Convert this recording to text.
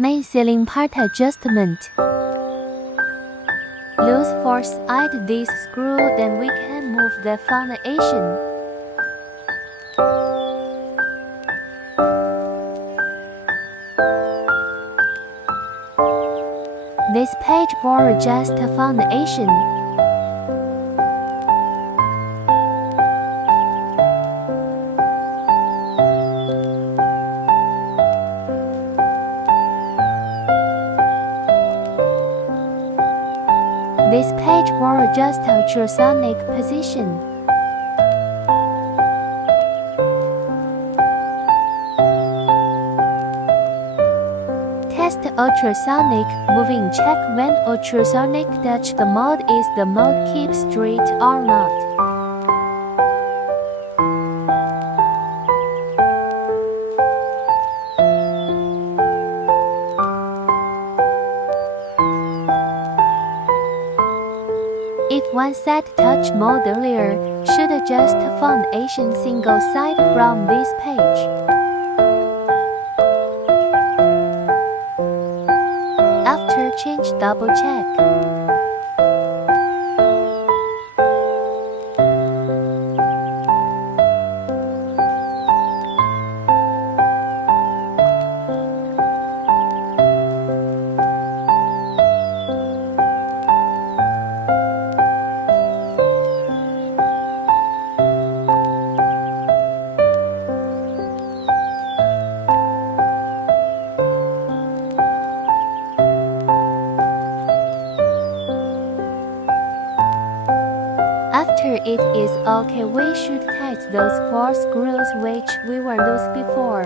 Main ceiling part adjustment. Loose force at this screw, then we can move the foundation. This page will adjust the foundation. This page will adjust ultrasonic position. Test ultrasonic moving. Check when ultrasonic touch the mode is the mode keep straight or not. If one side touch mode earlier, should adjust foundation single side from this page. After change, double check. After it is okay, we should tight those 4 screws which we were loose before.